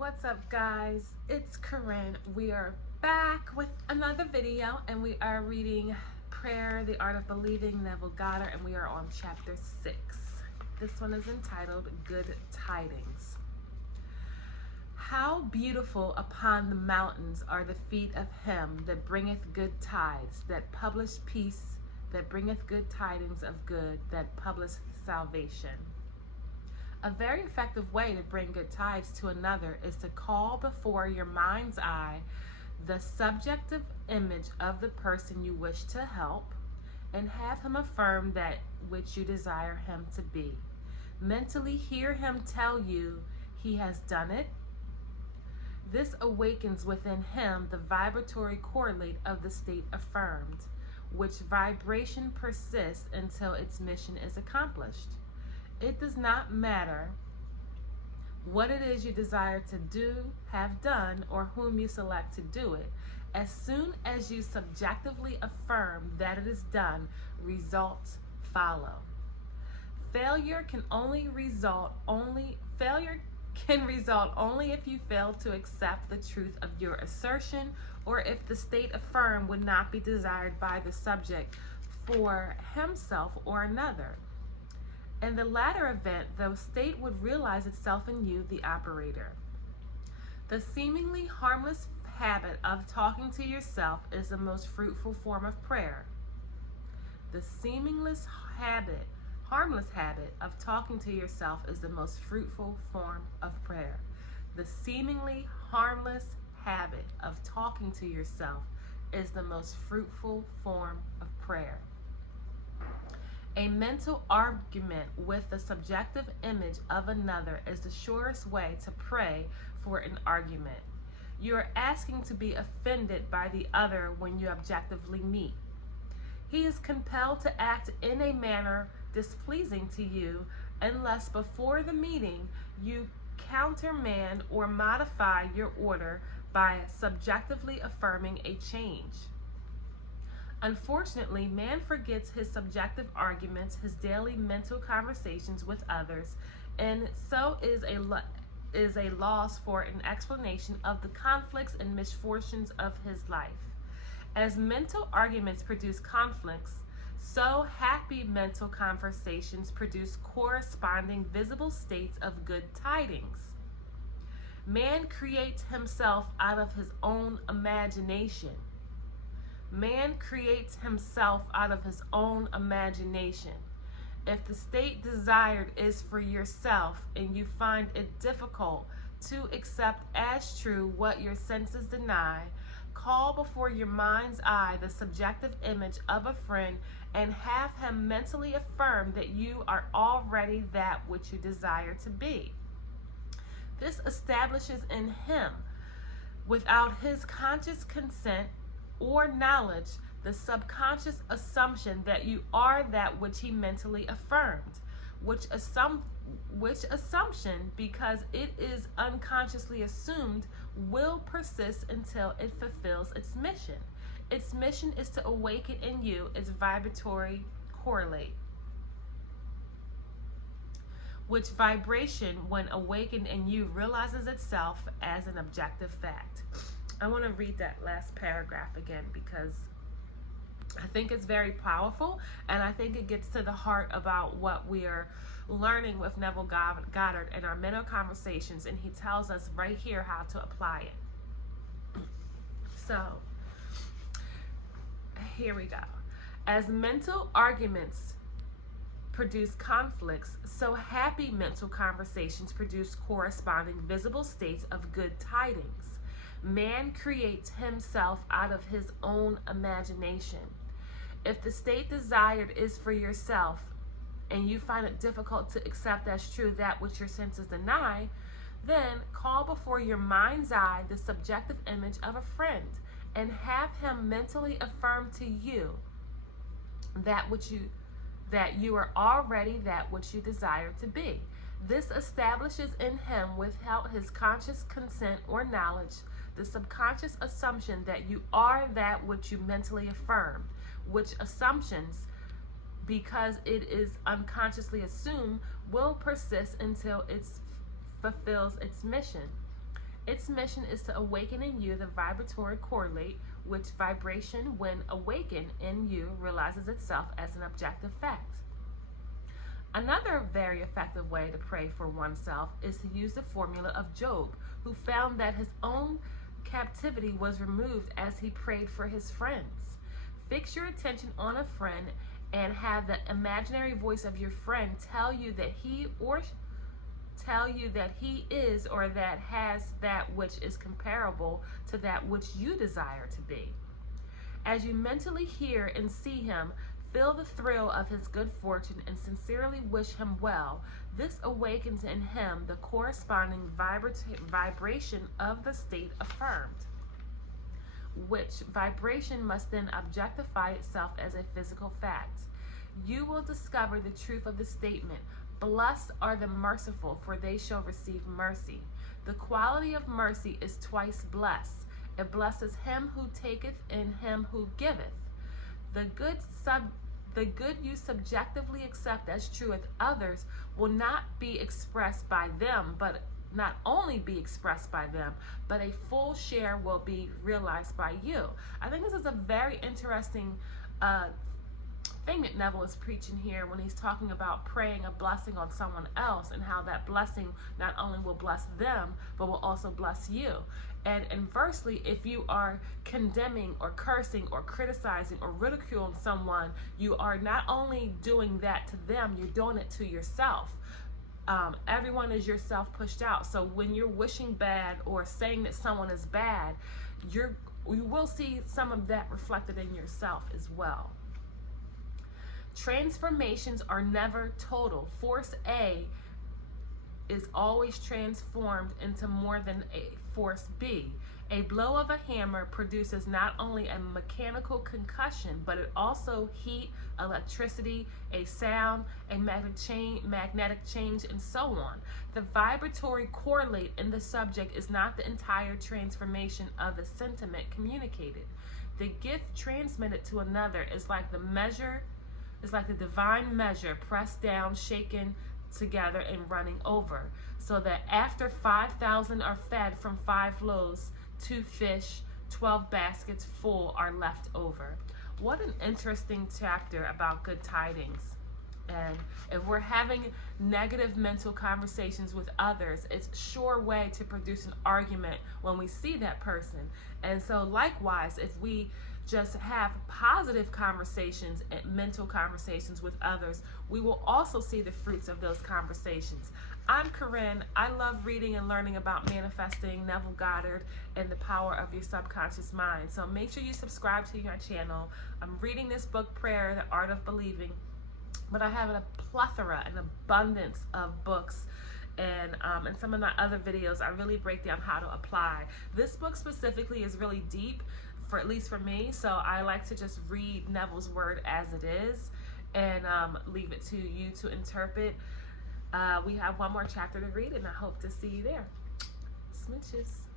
What's up, guys? It's Corinne. We are back with another video, and we are reading Prayer, the Art of Believing, Neville Goddard, and we are on chapter 6. This one is entitled Good Tidings. How beautiful upon the mountains are the feet of him that bringeth good tides, that publish peace, that bringeth good tidings of good, that publish salvation. A very effective way to bring good tidings to another is to call before your mind's eye the subjective image of the person you wish to help and have him affirm that which you desire him to be. Mentally hear him tell you he has done it. This awakens within him the vibratory correlate of the state affirmed, which vibration persists until its mission is accomplished. It does not matter what it is you desire to do, have done, or whom you select to do it. As soon as you subjectively affirm that it is done, results follow. Failure can result only if you fail to accept the truth of your assertion, or if the state affirmed would not be desired by the subject for himself or another. In the latter event, the state would realize itself in you, the operator. The seemingly harmless habit of talking to yourself is the most fruitful form of prayer. The harmless habit of talking to yourself is the most fruitful form of prayer. The seemingly harmless habit of talking to yourself is the most fruitful form of prayer. A mental argument with the subjective image of another is the surest way to pray for an argument. You are asking to be offended by the other when you objectively meet. He is compelled to act in a manner displeasing to you unless before the meeting you countermand or modify your order by subjectively affirming a change. Unfortunately, man forgets his subjective arguments, his daily mental conversations with others, and so is a loss for an explanation of the conflicts and misfortunes of his life. As mental arguments produce conflicts, so happy mental conversations produce corresponding visible states of good tidings. Man creates himself out of his own imagination. Man creates himself out of his own imagination. If the state desired is for yourself and you find it difficult to accept as true what your senses deny, call before your mind's eye the subjective image of a friend and have him mentally affirm that you are already that which you desire to be. This establishes in him, without his conscious consent or knowledge, the subconscious assumption that you are that which he mentally affirmed, which assumption, because it is unconsciously assumed, will persist until it fulfills its mission. Its mission is to awaken in you its vibratory correlate, which vibration, when awakened in you, realizes itself as an objective fact. I want to read that last paragraph again because I think it's very powerful, and I think it gets to the heart about what we are learning with Neville Goddard in our mental conversations, and he tells us right here how to apply it. So, here we go. As mental arguments produce conflicts, so happy mental conversations produce corresponding visible states of good tidings. Man creates himself out of his own imagination. If the state desired is for yourself and you find it difficult to accept as true that which your senses deny, then call before your mind's eye the subjective image of a friend and have him mentally affirm to you that you are already that which you desire to be. This establishes in him, without his conscious consent or knowledge, the subconscious assumption that you are that which you mentally affirmed, which assumptions, because it is unconsciously assumed, will persist until it fulfills its mission. Its mission is to awaken in you the vibratory correlate, which vibration, when awakened in you, realizes itself as an objective fact. Another very effective way to pray for oneself is to use the formula of Job, who found that his own captivity was removed as he prayed for his friends. Fix your attention on a friend and have the imaginary voice of your friend tell you that he is or that has that which is comparable to that which you desire to be. As you mentally hear and see him, feel the thrill of his good fortune and sincerely wish him well. This awakens in him the corresponding vibration of the state affirmed, which vibration must then objectify itself as a physical fact. You will discover the truth of the statement, "Blessed are the merciful, for they shall receive mercy." The quality of mercy is twice blessed. It blesses him who taketh and him who giveth. The good you subjectively accept as true with others will not be expressed by them, but not only be expressed by them, but a full share will be realized by you. I think this is a very interesting thing that Neville is preaching here when he's talking about praying a blessing on someone else and how that blessing not only will bless them, but will also bless you. And inversely, if you are condemning or cursing or criticizing or ridiculing someone, you are not only doing that to them, you're doing it to yourself. Everyone is yourself pushed out. So when you're wishing bad or saying that someone is bad, you will see some of that reflected in yourself as well. Transformations are never total. Force A is always transformed into more than a force B. A blow of a hammer produces not only a mechanical concussion, but it also heat, electricity, a sound, a magnetic change, and so on. The vibratory correlate in the subject is not the entire transformation of the sentiment communicated. The gift transmitted to another is like the divine measure pressed down, shaken together, and running over, so that after 5,000 are fed from 5 loaves, 2 fish, 12 baskets full are left over. What an interesting chapter about good tidings. And if we're having negative mental conversations with others, it's a sure way to produce an argument when we see that person. And so likewise, if we just have positive conversations and mental conversations with others, we will also see the fruits of those conversations. I'm Corinne. I love reading and learning about manifesting, Neville Goddard, and the power of your subconscious mind. So make sure you subscribe to your channel. I'm reading this book, Prayer, The Art of Believing, but I have a plethora, an abundance of books. And in some of my other videos, I really break down how to apply. This book specifically is really deep, at least for me, so I like to just read Neville's word as it is and leave it to you to interpret. We have one more chapter to read, and I hope to see you there. Smooches.